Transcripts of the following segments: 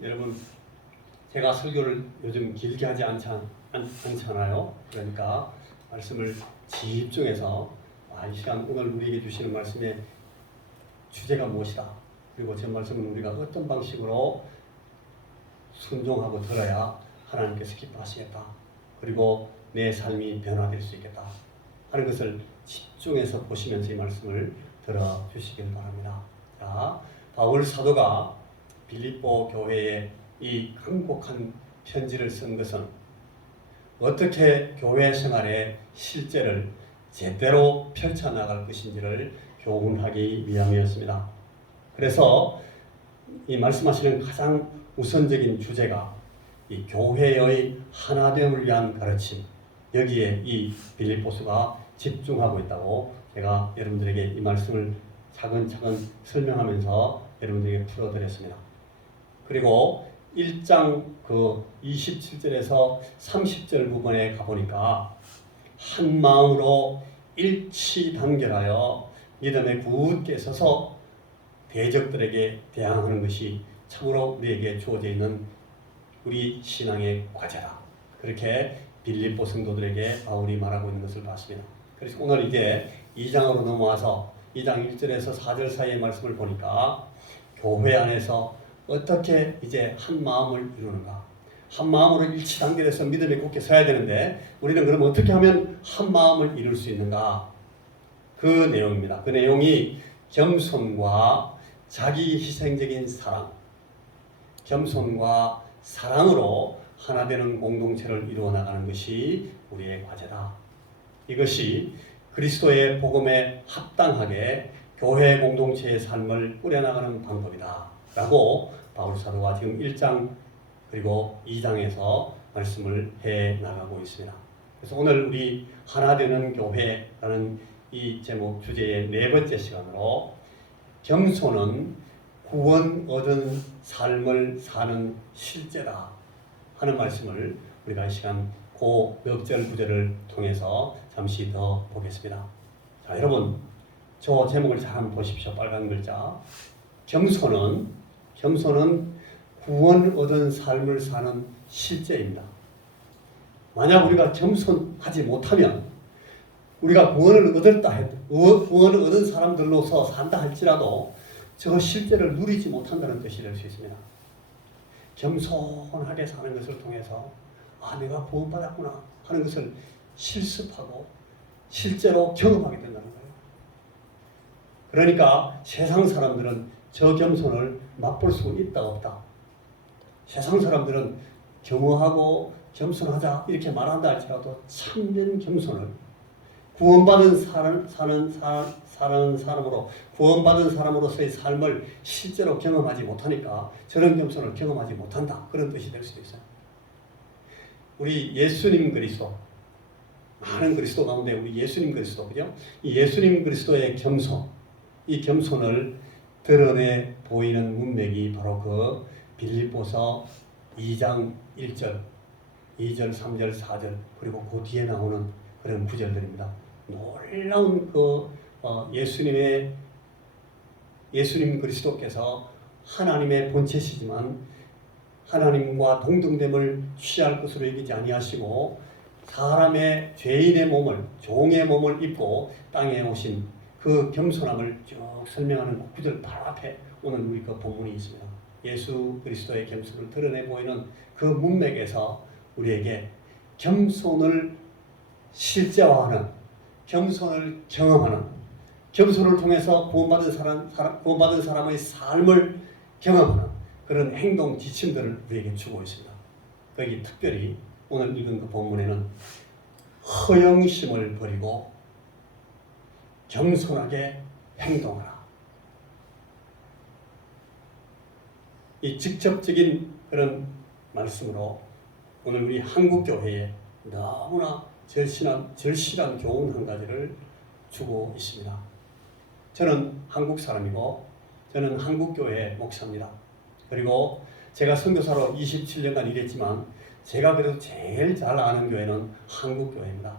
여러분, 제가 설교를 요즘 길게 하지 않잖아요. 그러니까 말씀을 집중해서 이 시간 오늘 우리에게 주시는 말씀의 주제가 무엇이다, 그리고 저 말씀은 우리가 어떤 방식으로 순종하고 들어야 하나님께서 기뻐하시겠다, 그리고 내 삶이 변화될 수 있겠다 하는 것을 집중해서 보시면서 이 말씀을 들어주시길 바랍니다. 자, 바울 사도가 빌립보 교회에 이 간곡한 편지를 쓴 것은 어떻게 교회 생활의 실제를 제대로 펼쳐나갈 것인지를 교훈하기 위함이었습니다. 그래서 이 말씀하시는 가장 우선적인 주제가 이 교회의 하나됨을 위한 가르침, 여기에 이 빌립보서가 집중하고 있다고 제가 여러분들에게 이 말씀을 차근차근 설명하면서 여러분들에게 풀어드렸습니다. 그리고 1장 27절에서 30절 부분에 가보니까 한 마음으로 일치단결하여 믿음에 굳게 서서 대적들에게 대항하는 것이 참으로 우리에게 주어져 있는 우리 신앙의 과제다, 그렇게 빌립보 성도들에게 바울이 말하고 있는 것을 봤습니다. 그래서 오늘 이제 2장으로 넘어와서 2장 1절에서 4절 사이의 말씀을 보니까 교회 안에서 어떻게 이제 한 마음을 이루는가, 한 마음으로 일치 단결해서 믿음에 굳게 서야 되는데 우리는 그럼 어떻게 하면 한 마음을 이룰 수 있는가, 그 내용입니다. 그 내용이 겸손과 자기 희생적인 사랑, 겸손과 사랑으로 하나 되는 공동체를 이루어 나가는 것이 우리의 과제다. 이것이 그리스도의 복음에 합당하게 교회 공동체의 삶을 꾸려나가는 방법이다 라고 바울 사도가 지금 1장 그리고 2장에서 말씀을 해 나가고 있습니다. 그래서 오늘 우리 하나 되는 교회라는 이 제목 주제의 네 번째 시간으로 겸손은 구원 얻은 삶을 사는 실제다 하는 말씀을 우리가 이 시간 몇 절 구절을 통해서 잠시 더 보겠습니다. 자, 여러분, 저 제목을 잘 한번 보십시오. 빨간 글자. 겸손은 구원 얻은 삶을 사는 실제입니다. 만약 우리가 겸손하지 못하면 우리가 구원을 얻은 사람들로서 산다 할지라도 저 실제를 누리지 못한다는 뜻이 될 수 있습니다. 겸손하게 사는 것을 통해서 내가 구원받았구나 하는 것을 실습하고 실제로 경험하게 된다는 거예요. 그러니까 세상 사람들은 저 겸손을 맛볼 수 있다 없다. 세상 사람들은 겸허하고 겸손하자 이렇게 말한다 할지라도 참된 겸손을 구원받은 사람으로 구원받은 사람으로서의 삶을 실제로 경험하지 못하니까 저런 겸손을 경험하지 못한다, 그런 뜻이 될 수도 있어요. 우리 예수님 그리스도, 많은 그리스도 가운데 우리 예수님 그리스도, 그죠? 이 예수님 그리스도의 겸손, 이 겸손을 드러내 보이는 문맥이 바로 그 빌립보서 2장 1절, 2절, 3절, 4절 그리고 그 뒤에 나오는 그런 구절들입니다. 놀라운 예수님 그리스도께서 하나님의 본체시지만 하나님과 동등됨을 취할 것으로 여기지 아니하시고 사람의 죄인의 몸을, 종의 몸을 입고 땅에 오신 그 겸손함을 쭉 설명하는 구절 바로 앞에 오늘 우리 그 본문이 있습니다. 예수 그리스도의 겸손을 드러내 보이는 그 문맥에서 우리에게 겸손을 실제화하는, 겸손을 경험하는, 겸손을 통해서 구원받은 사람의 삶을 경험하는 그런 행동 지침들을 우리에게 주고 있습니다. 거기 특별히 오늘 읽은 그 본문에는 허영심을 버리고 겸손하게 행동하라, 이 직접적인 그런 말씀으로 오늘 우리 한국교회에 너무나 절실한 교훈 한 가지를 주고 있습니다. 저는 한국 사람이고 저는 한국교회 목사입니다. 그리고 제가 선교사로 27년간 일했지만 제가 그래도 제일 잘 아는 교회는 한국교회입니다.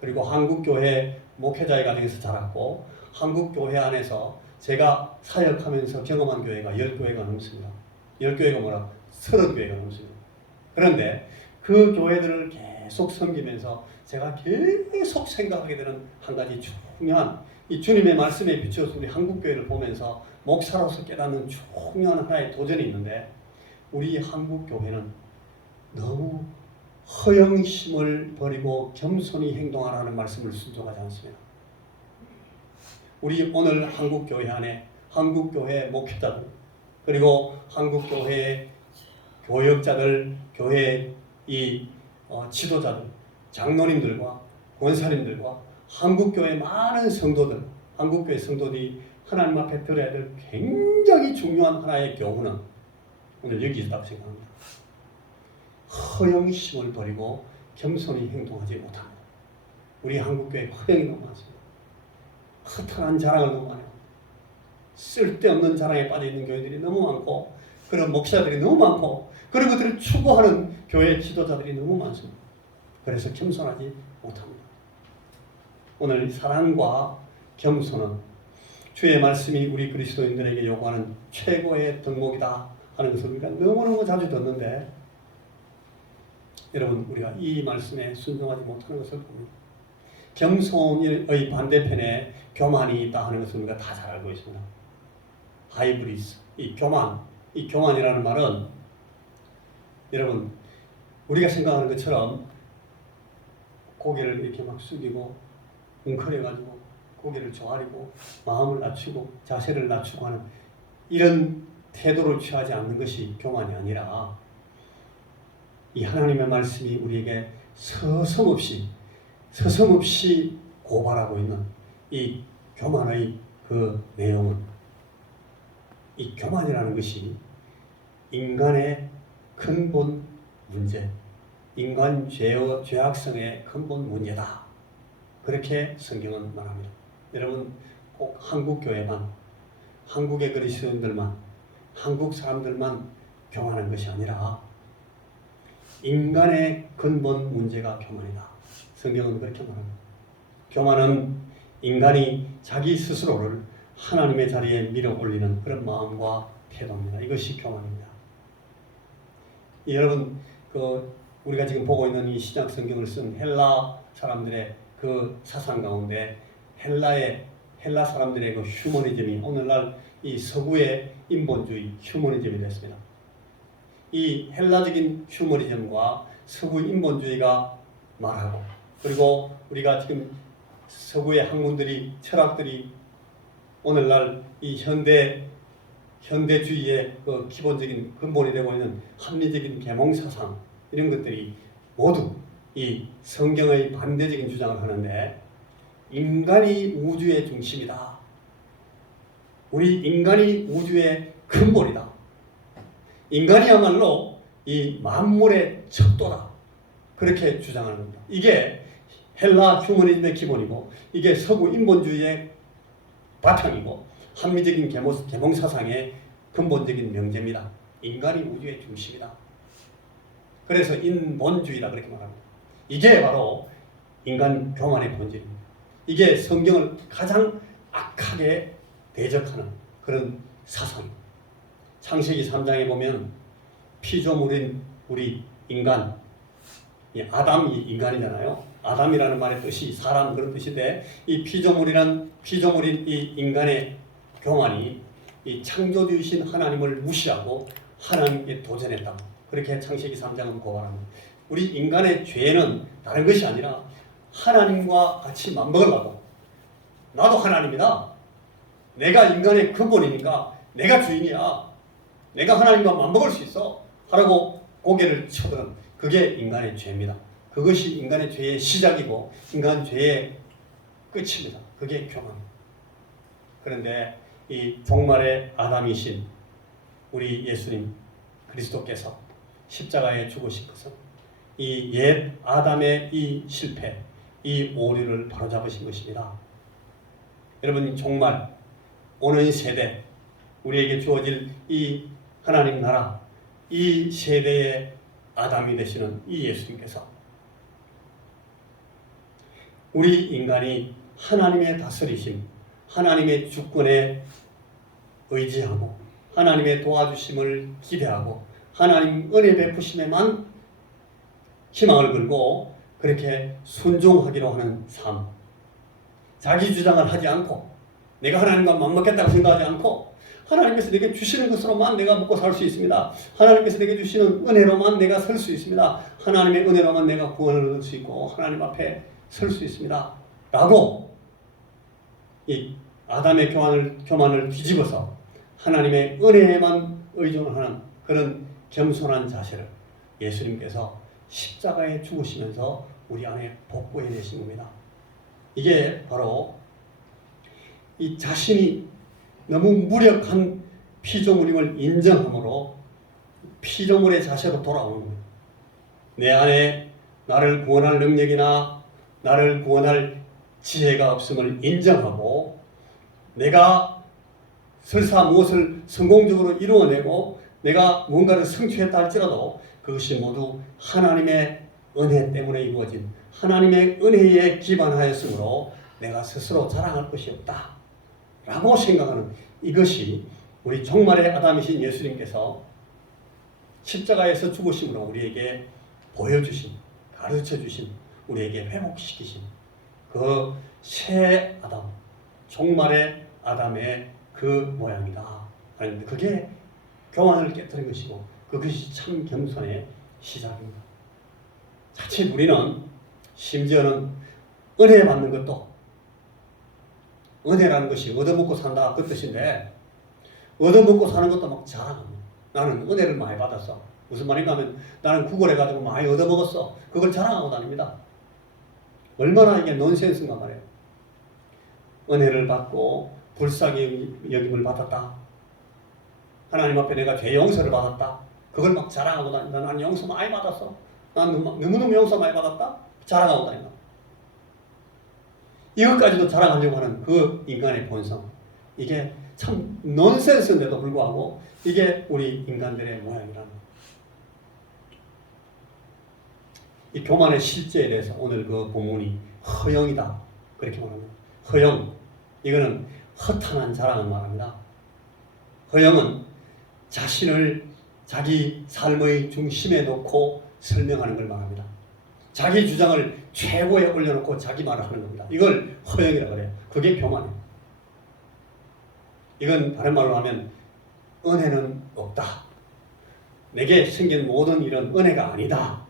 그리고 한국교회 목회자의 가정에서 자랐고 한국교회 안에서 제가 사역하면서 경험한 교회가 10교회가 넘습니다. 10교회가 뭐라? 30교회가 넘습니다. 그런데 그 교회들을 계속 섬기면서 제가 계속 생각하게 되는 한 가지 중요한 이 주님의 말씀에 비추어서 우리 한국교회를 보면서 목사로서 깨닫는 중요한 하나의 도전이 있는데, 우리 한국교회는 너무 허영심을 버리고 겸손히 행동하라는 말씀을 순종하지 않습니다. 우리 오늘 한국교회 안에 한국교회 목회자들, 그리고 한국교회 교역자들, 교회 지도자들, 장로님들과 권사님들과 한국교회 많은 성도들, 한국교회 성도들이 하나님 앞에 들어야 될 굉장히 중요한 하나의 교훈은 오늘 여기 있다고 생각합니다. 허영심을 버리고 겸손히 행동하지 못합니다. 우리 한국교회 허영이 너무 많습니다. 허탄한 자랑을 너무 많이 합니다. 쓸데없는 자랑에 빠져있는 교회들이 너무 많고, 그런 목사들이 너무 많고, 그런 것들을 추구하는 교회 지도자들이 너무 많습니다. 그래서 겸손하지 못합니다. 오늘 사랑과 겸손은 주의 말씀이 우리 그리스도인들에게 요구하는 최고의 덕목이다 하는 것을 우리가 너무너무 자주 듣는데, 여러분, 우리가 이 말씀에 순종하지 못하는 것을 봅니다. 겸손의 반대편에 교만이 있다 하는 것을 우리가 다 잘 알고 있습니다. 하이브리스, 이 교만이라는 말은 여러분, 우리가 생각하는 것처럼 고개를 이렇게 막 숙이고 웅크려가지고 고개를 조아리고 마음을 낮추고 자세를 낮추고 하는 이런 태도를 취하지 않는 것이 교만이 아니라, 이 하나님의 말씀이 우리에게 서슴없이 고발하고 있는 이 교만의 그 내용은, 이 교만이라는 것이 인간의 근본 문제, 인간 죄악성의 근본 문제다. 그렇게 성경은 말합니다. 여러분, 꼭 한국교회만, 한국의 그리스도인들만, 한국 사람들만 교만한 것이 아니라 인간의 근본 문제가 교만이다. 성경은 그렇게 말합니다. 교만은 인간이 자기 스스로를 하나님의 자리에 밀어 올리는 그런 마음과 태도입니다. 이것이 교만입니다. 여러분, 우리가 지금 보고 있는 이 신약 성경을 쓴 헬라 사람들의 그 사상 가운데 헬라 사람들의 그 휴머니즘이 오늘날 이 서구의 인본주의 휴머니즘이 됐습니다. 이 헬라적인 휴머니즘과 서구 인본주의가 말하고, 그리고 우리가 지금 서구의 학문들이, 철학들이 오늘날 이 현대주의의 그 기본적인 근본이 되고 있는 합리적인 계몽 사상, 이런 것들이 모두 이 성경의 반대적인 주장을 하는데, 인간이 우주의 중심이다. 우리 인간이 우주의 근본이다. 인간이야말로 이 만물의 척도다. 그렇게 주장하는 겁니다. 이게 헬라 휴머니즘의 기본이고, 이게 서구 인본주의의 바탕이고, 합리적인 계몽 사상의 근본적인 명제입니다. 인간이 우주의 중심이다. 그래서 인본주의다 그렇게 말합니다. 이게 바로 인간 교만의 본질입니다. 이게 성경을 가장 악하게 대적하는 그런 사상입니다. 창세기 3장에 보면 피조물인 우리 인간, 아담이 인간이잖아요. 아담이라는 말의 뜻이 사람 그런 뜻인데, 이 피조물인 이 인간의 교만이 이 창조주이신 하나님을 무시하고 하나님께 도전했다. 그렇게 창세기 3장은 고발합니다. 우리 인간의 죄는 다른 것이 아니라 하나님과 같이 맞먹으려고, 나도 하나님이다, 내가 인간의 근본이니까 내가 주인이야, 내가 하나님과 맞먹을 수 있어 하라고 고개를 쳐드는, 그게 인간의 죄입니다. 그것이 인간의 죄의 시작이고 인간 죄의 끝입니다. 그게 교만입니다. 그런데 이 종말의 아담이신 우리 예수님 그리스도께서 십자가에 죽으신 것은 이 옛 아담의 이 실패, 이 오류를 바로잡으신 것입니다. 여러분, 종말, 오는 세대, 우리에게 주어질 이 하나님 나라, 이 세대의 아담이 되시는 이 예수님께서 우리 인간이 하나님의 다스리심, 하나님의 주권에 의지하고 하나님의 도와주심을 기대하고 하나님 은혜 베푸심에만 희망을 걸고 그렇게 순종하기로 하는 삶, 자기 주장을 하지 않고 내가 하나님과 맞먹겠다고 생각하지 않고 하나님께서 내게 주시는 것으로만 내가 먹고 살 수 있습니다. 하나님께서 내게 주시는 은혜로만 내가 설 수 있습니다. 하나님의 은혜로만 내가 구원을 얻을 수 있고 하나님 앞에 설 수 있습니다. 라고 이 아담의 교만을 뒤집어서 하나님의 은혜에만 의존하는 그런 겸손한 자세를 예수님께서 십자가에 죽으시면서 우리 안에 복구해 내신 겁니다. 이게 바로 이 자신이 너무 무력한 피조물임을 인정함으로 피조물의 자세로 돌아오는 거예요. 내 안에 나를 구원할 능력이나 나를 구원할 지혜가 없음을 인정하고 내가 설사 무엇을 성공적으로 이루어내고 내가 뭔가를 성취했다 할지라도 그것이 모두 하나님의 은혜 때문에 이루어진 하나님의 은혜에 기반하였으므로 내가 스스로 자랑할 것이 없다 라고 생각하는 이것이 우리 종말의 아담이신 예수님께서 십자가에서 죽으심으로 우리에게 보여주신, 가르쳐주신, 우리에게 회복시키신 그 새 아담, 종말의 아담의 그 모양이다. 그게 교만을 깨뜨린 것이고 그것이 참 겸손의 시작입니다. 자칫 우리는 심지어는 은혜 받는 것도 은혜라는 것이 얻어먹고 산다 그 뜻인데 얻어먹고 사는 것도 막 자랑합니다. 나는 은혜를 많이 받았어. 무슨 말인가 하면 나는 구걸해가지고 많이 얻어먹었어. 그걸 자랑하고 다닙니다. 얼마나 이게 논센스인가 말이에요. 은혜를 받고 불쌍히 여김을 받았다. 하나님 앞에 내가 죄 용서를 받았다. 그걸 막 자랑하고 다닌다. 난 용서 많이 받았어. 난 너무너무 용서 많이 받았다. 자랑하고 다닌다. 이것까지도 자랑하려고 하는 그 인간의 본성. 이게 참 논센스인데도 불구하고 이게 우리 인간들의 모양이라는 거예요. 이 교만의 실제에 대해서 오늘 그 본문이 허영이다. 그렇게 말합니다. 허영. 이거는 허탄한 자랑을 말합니다. 허영은 자신을 자기 삶의 중심에 놓고 설명하는 걸 말합니다. 자기 주장을 최고에 올려놓고 자기 말을 하는 겁니다. 이걸 허영이라고 그래요. 그게 교만이에요. 이건 다른 말로 하면 은혜는 없다. 내게 생긴 모든 일은 은혜가 아니다.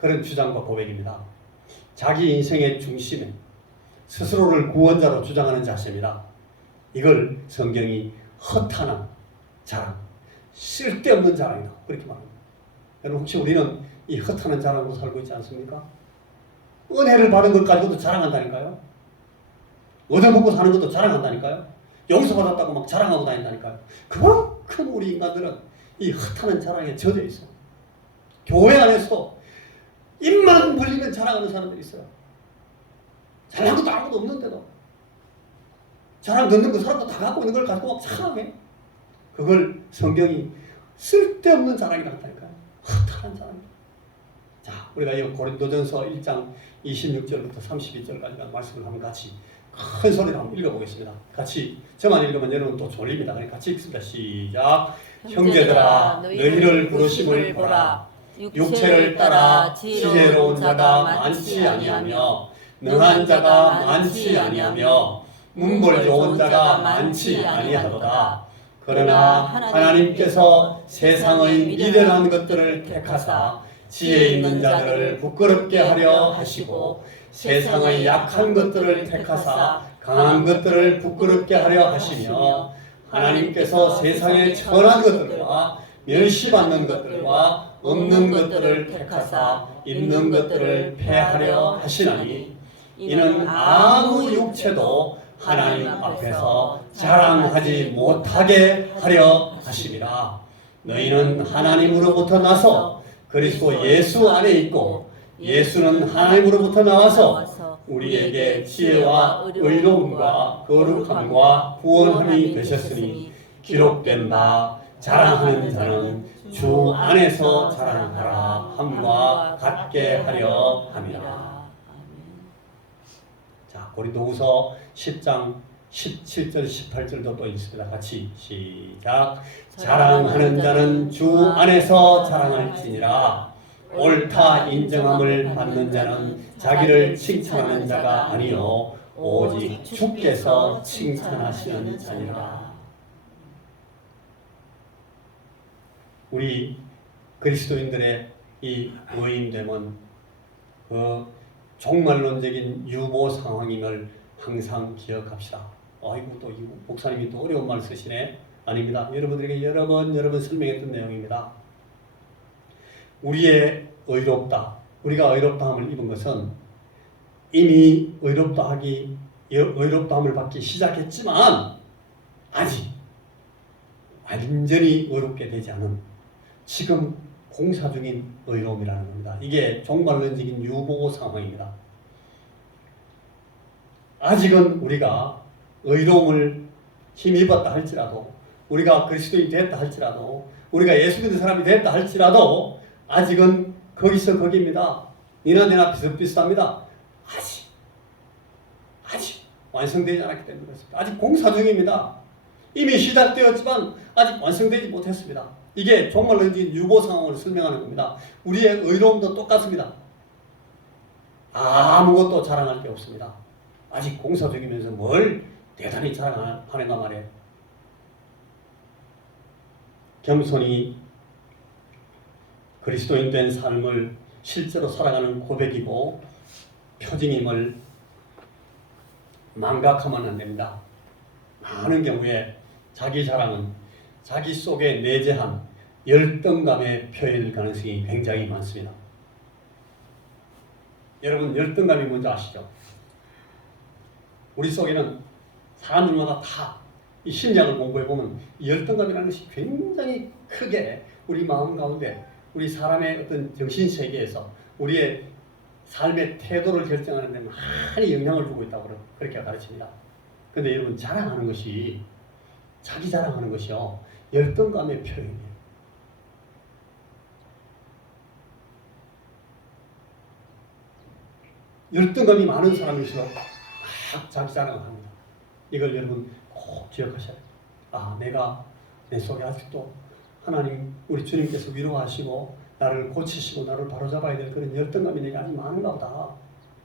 그런 주장과 고백입니다. 자기 인생의 중심에 스스로를 구원자로 주장하는 자세입니다. 이걸 성경이 허탄한 자랑, 쓸데없는 자랑이다. 그렇게 말합니다. 여러분 혹시 우리는 이 허탄한 자랑으로 살고 있지 않습니까? 은혜를 받은 것 가지고도 자랑한다니까요. 얻어먹고 사는 것도 자랑한다니까요. 용서받았다고 막 자랑하고 다닌다니까요. 그만큼 우리 인간들은 이 허탄한 자랑에 젖어 있어요. 교회 안에서 입만 벌리면 자랑하는 사람들이 있어요. 잘한 것도 아무것도 없는데도 자랑 듣는 그 사람도 다 갖고 있는 걸 가지고 막 자랑해. 그걸 성경이 쓸데없는 자랑이라고 한다니까요. 허탄한 자랑. 자, 우리가 이 고린도전서 1장 26절부터 32절까지 말씀을 한번 같이 큰 소리로 한번 읽어보겠습니다. 같이 저만 읽으면 여러분 또 졸립니다. 같이 읽습니다. 시작. 형제들아 너희를 부르심을 보라. 육체를 따라 지혜로운 자가 많지 아니하며 능한 자가 많지 아니하며 문벌 좋은 자가 많지 아니하도다. 그러나 하나님께서 세상의 미련한 것들을 택하사 지혜 있는 자들을 부끄럽게 하려 하시고 세상의 약한 것들을 택하사 강한 것들을 부끄럽게 하려 하시며 하나님께서 세상의 천한 것들과 멸시받는 것들과 없는 것들을 택하사 있는 것들을 폐하려 하시나니 이는 아무 육체도 하나님 앞에서 자랑하지 못하게 하려 하심이라. 너희는 하나님으로부터 나서 그리스도 예수 안에 있고 예수는 하나님으로부터 나와서 우리에게 지혜와 의로움과 거룩함과 구원함이 되셨으니 기록된 바 자랑하는 자는 주 안에서 자랑하라 함과 같게 하려 함이라. 자, 고린도후서 10장 17절 18절도 또 있습니다. 같이 시작. 자랑하는 자는 주 안에서 자랑할지니라. 옳다 인정함을 받는 자는 자기를 칭찬하는 자가 아니요 오직 주께서 칭찬하시는 자니라. 우리 그리스도인들의 이 의인됨은 그 종말론적인 유보 상황임을 항상 기억합시다. 아이고 또 이 목사님이 또 어려운 말 쓰시네. 아닙니다. 여러분들에게 여러 번 설명했던 내용입니다. 우리의 의롭다, 우리가 의롭다함을 입은 것은 이미 의롭다함을 받기 시작했지만 아직 완전히 의롭게 되지 않은 지금 공사 중인 의로움이라는 겁니다. 이게 종말론적인 유보 상황입니다. 아직은 우리가 의로움을 힘입었다 할지라도, 우리가 그리스도인이 됐다 할지라도, 우리가 예수 믿는 사람이 됐다 할지라도 아직은 거기서 거기입니다. 니나 내나 비슷비슷합니다. 아직 완성되지 않았기 때문에 그렇습니다. 아직 공사 중입니다. 이미 시작되었지만 아직 완성되지 못했습니다. 이게 종말론적인 유보 상황을 설명하는 겁니다. 우리의 의로움도 똑같습니다. 아무것도 자랑할 게 없습니다. 아직 공사 중이면서 뭘 대단히 자랑하는가 말이에요. 겸손히 그리스도인 된 삶을 실제로 살아가는 고백이고 표징임을 망각하면 안 됩니다. 많은 경우에 자기 자랑은 자기 속에 내재한 열등감의 표현일 가능성이 굉장히 많습니다. 여러분 열등감이 뭔지 아시죠? 우리 속에는 사람들마다 다 이 심리학을 공부해보면 열등감이라는 것이 굉장히 크게 우리 마음 가운데 우리 사람의 어떤 정신세계에서 우리의 삶의 태도를 결정하는 데 많이 영향을 주고 있다고 그렇게 가르칩니다. 그런데 여러분 자랑하는 것이 자기 자랑하는 것이요 열등감의 표현이에요. 열등감이 많은 사람일수록 막 자기 자랑을 합니다. 이걸 여러분 꼭 기억하셔야 돼요. 내가 내 속에 아직도 하나님 우리 주님께서 위로하시고 나를 고치시고 나를 바로잡아야 될 그런 열등감이 내게 아직 많은가 보다.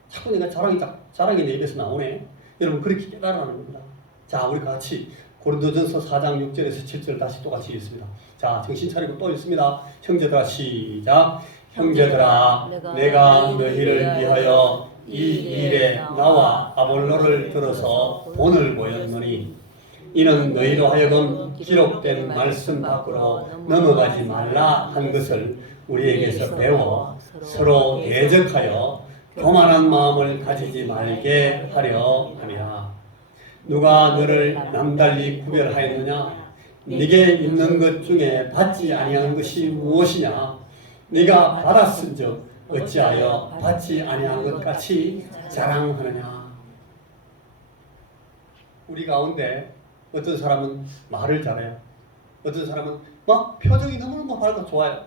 자꾸 내가 자랑이 내 입에서 나오네. 여러분 그렇게 깨달아야 하는 겁니다. 자, 우리 같이 고린도전서 4장 6절에서 7절 다시 똑같이 읽습니다. 자, 정신 차리고 또 읽습니다. 형제들아 시작. 형제들아 내가 너희를 위하여 이 일에 나와 아볼로를 들어서 본을 보였노니 이는 너희로 하여금 기록된 말씀 밖으로 넘어가지 말라 한 것을 우리에게서 배워 서로 대적하여 교만한 마음을 가지지 말게 하려 함이라. 누가 너를 남달리 구별하였느냐? 네게 있는 것 중에 받지 아니한 것이 무엇이냐? 네가 받았은즉 어찌하여 받지 아니한 것 같이 자랑하느냐? 우리 가운데 어떤 사람은 말을 잘해요. 어떤 사람은 막 표정이 너무너무 밝고 좋아요.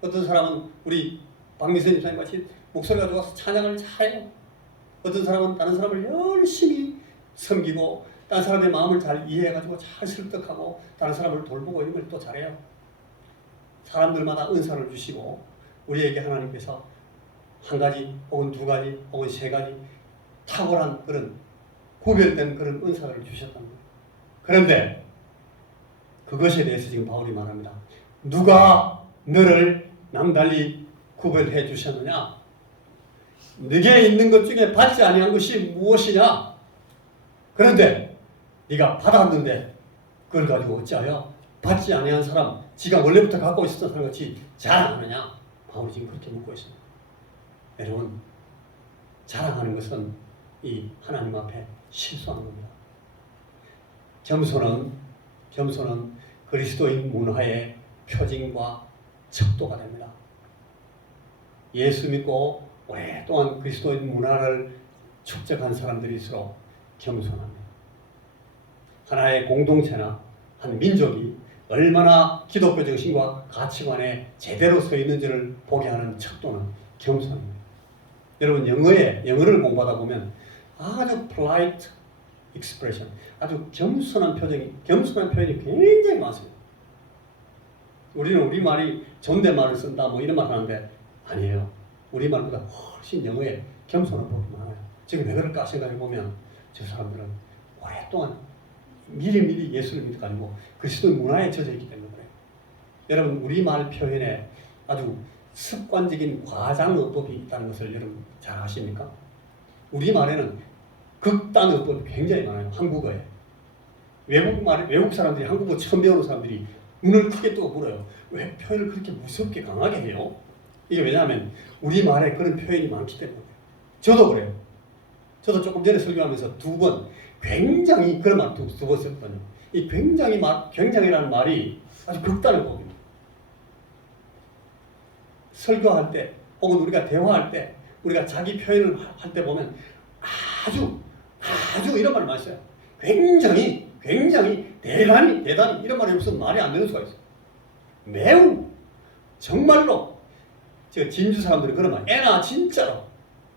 어떤 사람은 우리 박미선 집사님 같이 목소리가 좋아서 찬양을 잘해요. 어떤 사람은 다른 사람을 열심히 섬기고 다른 사람의 마음을 잘 이해해가지고 잘 설득하고 다른 사람을 돌보고 이런 걸 또 잘해요. 사람들마다 은사를 주시고 우리에게 하나님께서 한 가지 혹은 두 가지 혹은 세 가지 탁월한 그런 구별된 그런 은사를 주셨다는 거예요. 그런데 그것에 대해서 지금 바울이 말합니다. 누가 너를 남달리 구별해 주셨느냐? 네게 있는 것 중에 받지 아니한 것이 무엇이냐? 그런데 네가 받았는데 그걸 가지고 어찌하여 받지 아니한 사람, 지가 원래부터 갖고 있었던 사람 같이 자랑하느냐? 바울이 지금 그렇게 묻고 있습니다. 여러분, 자랑하는 것은 이 하나님 앞에 실수하는 겁니다. 겸손은 그리스도인 문화의 표징과 척도가 됩니다. 예수 믿고 오랫동안 그리스도인 문화를 축적한 사람들일수록 겸손합니다. 하나의 공동체나 한 민족이 얼마나 기독교 정신과 가치관에 제대로 서 있는지를 보게 하는 척도는 겸손입니다. 여러분 영어를 공부하다 보면 아주 polite, expression. 아주 겸손한 표현이 굉장히 많습니다. 우리는 우리말이 존댓말을 쓴다 뭐 이런 말 하는데 아니에요. 우리말보다 훨씬 영어에 겸손한 법이 많아요. 지금 왜 그럴까 생각해 보면 저 사람들은 오랫동안 미리 예수를 믿어가지고 그리스도 문화에 젖어 있기 때문에 그래요. 여러분 우리말 표현에 아주 습관적인 과장어법이 있다는 것을 여러분 잘 아십니까? 우리말에는 극단어법이 굉장히 많아요. 한국어에. 외국 사람들이 한국어 처음 배우는 사람들이 눈을 크게 뜨고 물어요. 왜 표현을 그렇게 무섭게 강하게 해요? 이게 왜냐하면 우리말에 그런 표현이 많기 때문에. 저도 그래요. 저도 조금 전에 설교하면서 두 번 굉장히 그런 말 두 번 썼거든요. 이 굉장히라는 말이 아주 극단의 법입니다. 설교할 때 혹은 우리가 대화할 때 우리가 자기 표현을 할 때 보면 아주 이런 말을 많이 써요. 굉장히 대단히 이런 말이 없으면 말이 안 되는 수가 있어요. 매우 정말로 저 진주 사람들은 그런 말 애나 진짜로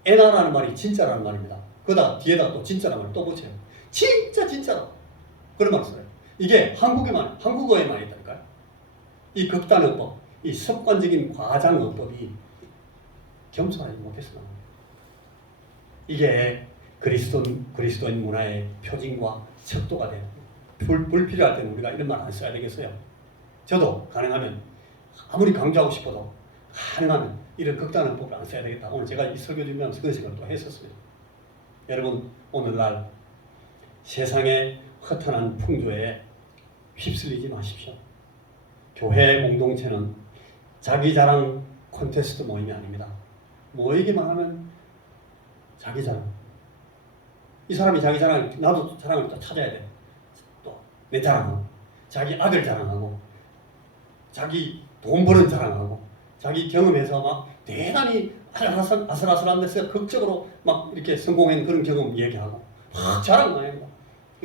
애나라는 말이 진짜라는 말입니다. 그러다 뒤에다 또 진짜라는 말을 또 붙여요. 진짜로 그런 말을 써요. 이게 한국어에만 있다니까요. 이 극단어법, 이 습관적인 과장어법이 겸손하지 못해서 나옵니다. 이게 그리스도인 문화의 표징과 척도가 돼요. 불필요할 때는 우리가 이런 말 안 써야 되겠어요. 저도 가능하면 아무리 강조하고 싶어도 가능하면 이런 극단한 법을 안 써야 되겠다. 오늘 제가 이 설교 준비하면서 그런 생각을 또 했었습니다. 여러분 오늘날 세상의 허탄한 풍조에 휩쓸리지 마십시오. 교회 공동체는 자기 자랑 콘테스트 모임이 아닙니다. 모이기만 하면 자기 자랑. 이 사람이 자기 자랑, 나도 자랑을 또 찾아야 돼. 또 내 자랑하고, 자기 아들 자랑하고, 자기 돈 버는 자랑하고, 자기 경험에서 막 대단히 아슬아슬한 데서 극적으로 막 이렇게 성공한 그런 경험 얘기하고 막 자랑만 합니다.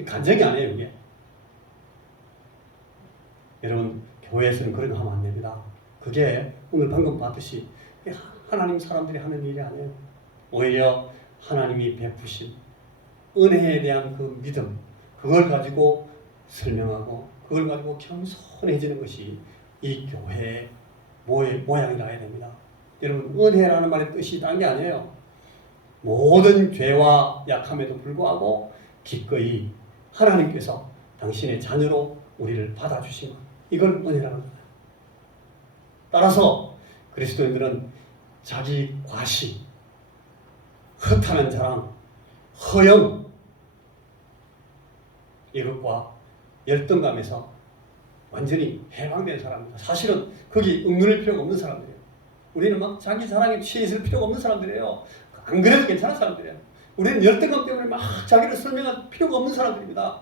간증이 아니에요, 이게. 여러분, 교회에서는 그런 거 하면 안 됩니다. 그게 오늘 방금 봤듯이 하나님 사람들이 하는 일이 아니에요. 오히려 하나님이 베푸신 은혜에 대한 그 믿음, 그걸 가지고 설명하고 그걸 가지고 겸손해지는 것이 이 교회의 모양이라 해야 됩니다. 여러분 은혜라는 말의 뜻이 딴 게 아니에요. 모든 죄와 약함에도 불구하고 기꺼이 하나님께서 당신의 자녀로 우리를 받아주신 것, 이걸 은혜라는 거예요. 따라서 그리스도인들은 자기 과시, 허탄한 자랑, 허영, 이것과 열등감에서 완전히 해방된 사람입니다. 사실은 거기 얽눌릴 필요가 없는 사람들이에요. 우리는 막 자기 자랑에 취해 있을 필요가 없는 사람들이에요. 안 그래도 괜찮은 사람들이에요. 우리는 열등감 때문에 막 자기를 설명할 필요가 없는 사람들입니다.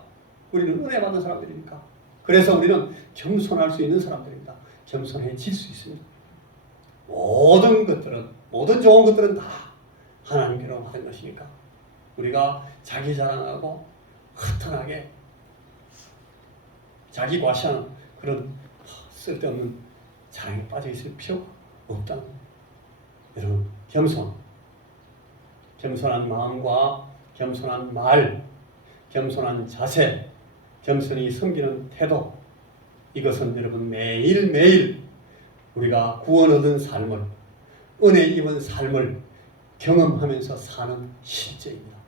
우리는 은혜 받는 사람들이니까. 그래서 우리는 겸손할 수 있는 사람들입니다. 겸손해질 수 있습니다. 모든 좋은 것들은 다 하나님께로 받은 것이니까 우리가 자기 자랑하고 허탄하게 자기 과시하는 그런 쓸데없는 자랑에 빠져 있을 필요가 없다는 거예요. 여러분, 겸손한 마음과 겸손한 말, 겸손한 자세, 겸손히 섬기는 태도, 이것은 여러분 매일매일 우리가 구원 얻은 삶을, 은혜 입은 삶을 경험하면서 사는 실제입니다.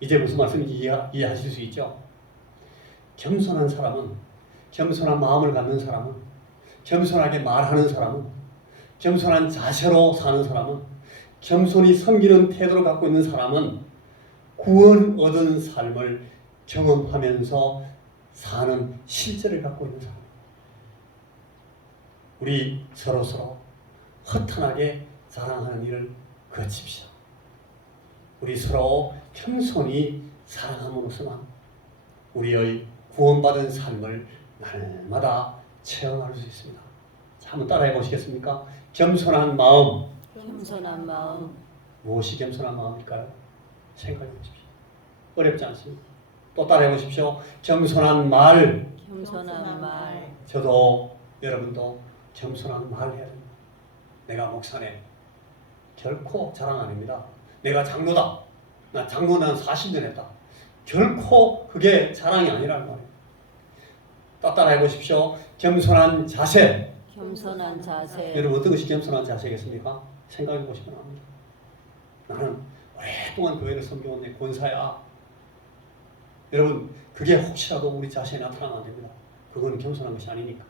이제 무슨 말씀인지 이해하실 수 있죠? 겸손한 사람은, 겸손한 마음을 갖는 사람은, 겸손하게 말하는 사람은, 겸손한 자세로 사는 사람은, 겸손히 섬기는 태도를 갖고 있는 사람은 구원 얻은 삶을 경험하면서 사는 실제를 갖고 있는 사람. 우리 서로 허탄하게 자랑하는 일을 거칩시다. 우리 서로 겸손히 사랑함으로써만 우리의 구원받은 삶을 날마다 체험할 수 있습니다. 자, 한번 따라해 보시겠습니까? 겸손한 마음. 무엇이 겸손한 마음일까요? 생각해 보십시오. 어렵지 않습니다. 또 따라해 보십시오. 겸손한 말. 저도 여러분도 겸손한 말 해야 됩니다. 내가 목사네. 결코 자랑 아닙니다. 내가 장로다. 나 장로 난 40년 했다. 결코 그게 자랑이 아니라는 말이에요. 따라해 보십시오. 겸손한 자세. 겸손한 자세. 여러분 어떤 것이 겸손한 자세겠습니까? 생각해 보시면 압니다. 나는 오랫동안 교회를 섬겨온 내 권사야. 여러분 그게 혹시라도 우리 자신에 나타나면 안 됩니다. 그건 겸손한 것이 아니니까.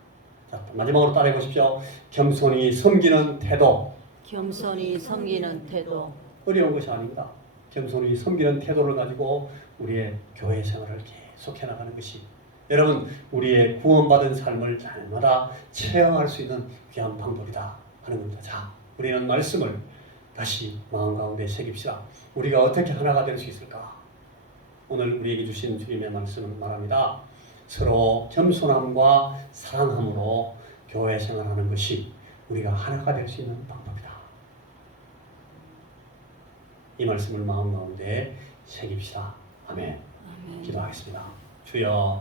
자, 마지막으로 따라해 보십시오. 겸손히 섬기는 태도. 겸손히 섬기는 태도. 어려운 것이 아닙니다. 겸손히 섬기는 태도를 가지고 우리의 교회 생활을 계속해 나가는 것이 여러분 우리의 구원받은 삶을 날마다 체험할 수 있는 귀한 방법이다 하는 겁니다. 자, 우리는 말씀을 다시 마음 가운데 새깁시다. 우리가 어떻게 하나가 될 수 있을까? 오늘 우리에게 주신 주님의 말씀은 말합니다. 서로 겸손함과 사랑함으로 교회 생활하는 것이 우리가 하나가 될 수 있는 방법이다. 이 말씀을 마음 가운데 새깁시다. 아멘. 아멘. 기도하겠습니다. 주여